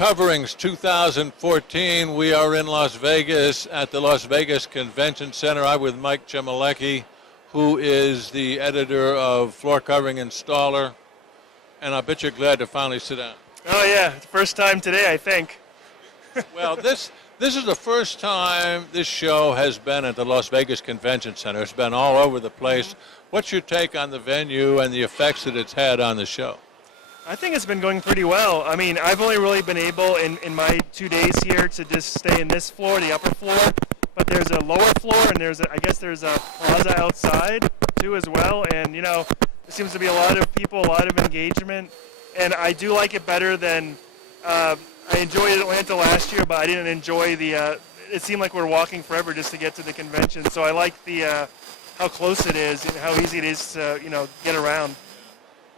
Coverings 2014. We are in Las Vegas at the Las Vegas Convention Center. I'm with Mike Chmielecki, who is the editor of Floor Covering Installer. And I bet you're glad to finally sit down. Oh yeah, first time today, I think. Well, this is the first time this show has been at the Las Vegas Convention Center. It's been all over the place. What's your take on the venue and the effects that it's had on the show? I think it's been going pretty well. I mean, I've only really been able in my 2 days here to just stay in this floor, the upper floor. But there's a lower floor, and I guess there's a plaza outside too as well. And you know, there seems to be a lot of people, a lot of engagement, and I do like it better than. I enjoyed Atlanta last year, but I didn't enjoy it seemed like we're walking forever just to get to the convention. So I like how close it is and how easy it is to, get around.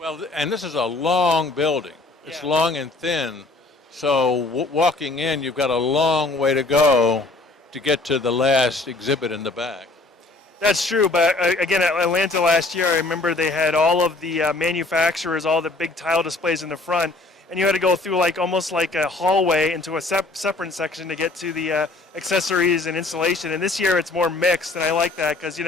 Well, and this is a long building. It's long and thin. So walking in, you've got a long way to go to get to the last exhibit in the back. That's true, but again, at Atlanta last year, I remember they had all of the manufacturers, all the big tile displays in the front, and you had to go through almost like a hallway into a separate section to get to the accessories and installation. And this year it's more mixed, and I like that because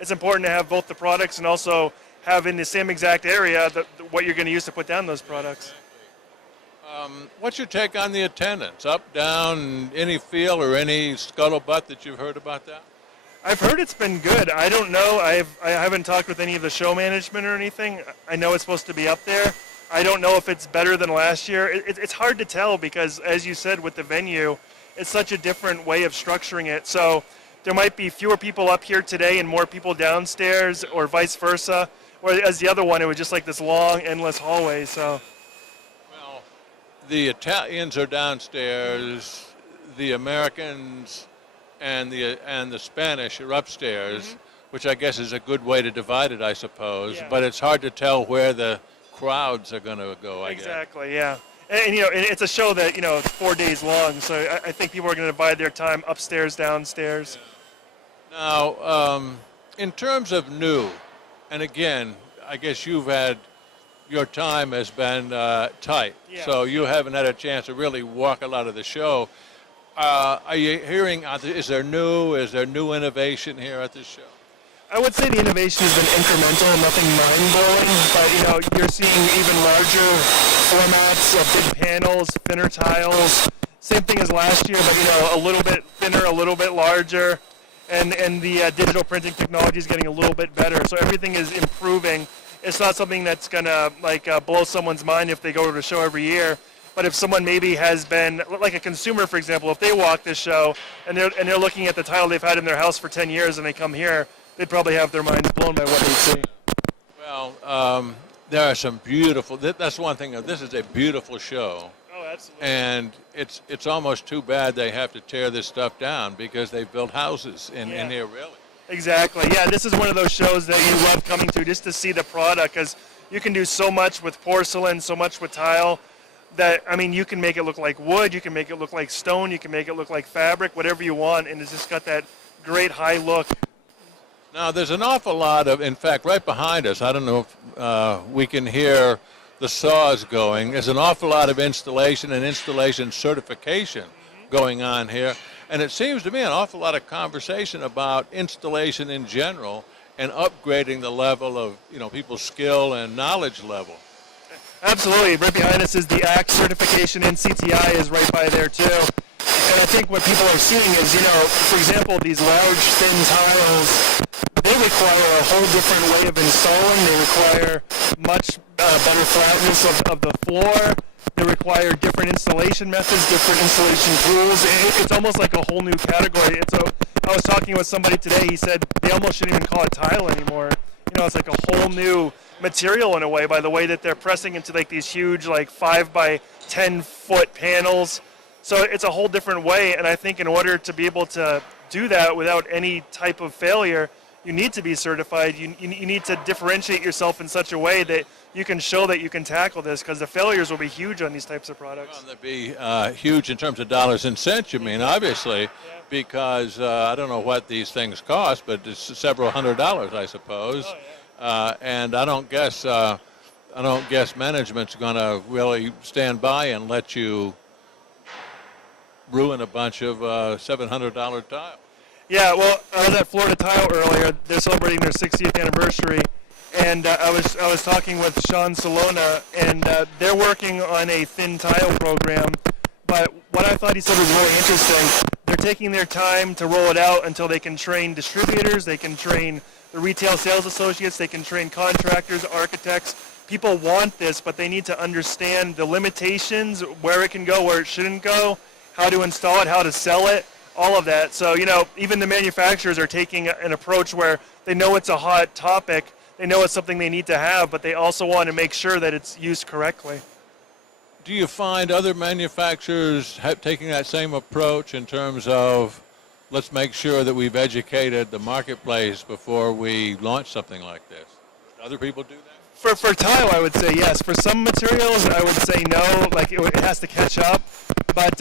it's important to have both the products and also have in the same exact area what you're going to use to put down those products. What's your take on the attendance? Up, down, any feel or any scuttlebutt that you've heard about that? I've heard it's been good. I don't know. I haven't talked with any of the show management or anything. I know it's supposed to be up there. I don't know if it's better than last year. It's hard to tell because, as you said, with the venue, it's such a different way of structuring it. So there might be fewer people up here today and more people downstairs, or vice versa. Whereas the other one, it was just like this long, endless hallway. So, well, the Italians are downstairs, the Americans and the Spanish are upstairs, which I guess is a good way to divide it, I suppose. Yeah. But it's hard to tell where the crowds are going to go, I guess. Exactly, yeah. And it's a show that, it's 4 days long, so I think people are going to divide their time upstairs, downstairs. Now, in terms of new, and again, I guess your time has been tight, so you haven't had a chance to really walk a lot of the show. Are you hearing, is there new innovation here at this show? I would say the innovation has been incremental, nothing mind-blowing, but you're seeing even larger formats of big panels, thinner tiles, same thing as last year, but a little bit thinner, a little bit larger, and the digital printing technology is getting a little bit better. So everything is improving. It's not something that's gonna blow someone's mind if they go to the show every year. But if someone maybe has been, like a consumer, for example, if they walk this show and they're looking at the tile they've had in their house for 10 years and they come here, they'd probably have their minds blown by what they see. Well, there are some beautiful. That's one thing. This is a beautiful show. Oh, absolutely. And it's almost too bad they have to tear this stuff down because they've built houses in here, really. Exactly. Yeah, this is one of those shows that you love coming to just to see the product, because you can do so much with porcelain, so much with tile, that, you can make it look like wood, you can make it look like stone, you can make it look like fabric, whatever you want, and it's just got that great high look. Now, there's an awful lot of, in fact, right behind us, I don't know if we can hear the saws going. There's an awful lot of installation and installation certification going on here. And it seems to me an awful lot of conversation about installation in general and upgrading the level of, people's skill and knowledge level. Absolutely. Right behind us is the ACT certification, and CTI is right by there too. And I think what people are seeing is, for example, these large, thin tiles, they require a whole different way of installing. They require much better flatness of the floor. They require different installation methods, different installation tools. It's almost like a whole new category. I was talking with somebody today. He said they almost shouldn't even call it tile anymore. It's like a whole new material in a way, by the way that they're pressing into these huge 5 by 10 foot panels. So it's a whole different way, and I think in order to be able to do that without any type of failure, you need to be certified. You need to differentiate yourself in such a way that you can show that you can tackle this, because the failures will be huge on these types of products. Well, they'll be huge in terms of dollars and cents, obviously, because I don't know what these things cost, but it's several $100s, I suppose. Oh, yeah. And I don't guess management's going to really stand by and let you ruin a bunch of $700 tile. Yeah, well, I was at Florida Tile earlier. They're celebrating their 60th anniversary, and I was talking with Sean Salona, and they're working on a thin tile program. But what I thought he said was really interesting. They're taking their time to roll it out until they can train distributors, they can train the retail sales associates, they can train contractors, architects. People want this, but they need to understand the limitations, where it can go, where it shouldn't go, how to install it, how to sell it, all of that. So, even the manufacturers are taking an approach where they know it's a hot topic, they know it's something they need to have, but they also want to make sure that it's used correctly. Do you find other manufacturers taking that same approach in terms of let's make sure that we've educated the marketplace before we launch something like this? Do other people do that? For tile, I would say yes. For some materials, I would say no. Like it has to catch up. But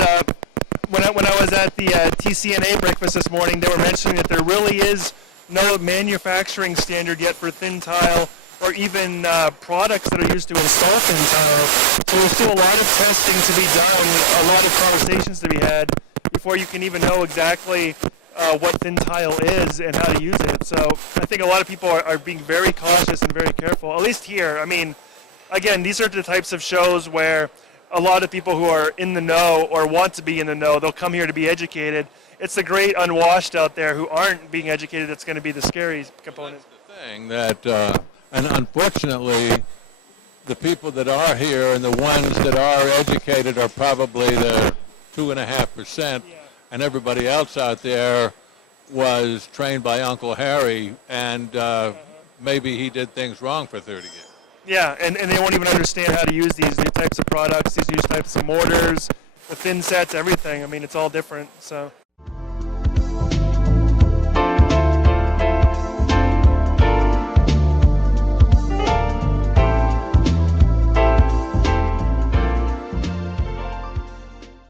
when I was at the TCNA breakfast this morning, they were mentioning that there really is no manufacturing standard yet for thin tile, or even products that are used to install thin tile. So there's still a lot of testing to be done, a lot of conversations to be had before you can even know exactly what thin tile is and how to use it. So I think a lot of people are being very cautious and very careful, at least here. I mean, again, these are the types of shows where a lot of people who are in the know or want to be in the know, they'll come here to be educated. It's the great unwashed out there who aren't being educated that's going to be the scary component. That's the thing that... And unfortunately, the people that are here and the ones that are educated are probably the 2.5%, and everybody else out there was trained by Uncle Harry, and maybe he did things wrong for 30 years. Yeah, and they won't even understand how to use these types of products, these types of mortars, the thin sets, everything. I mean, it's all different. So.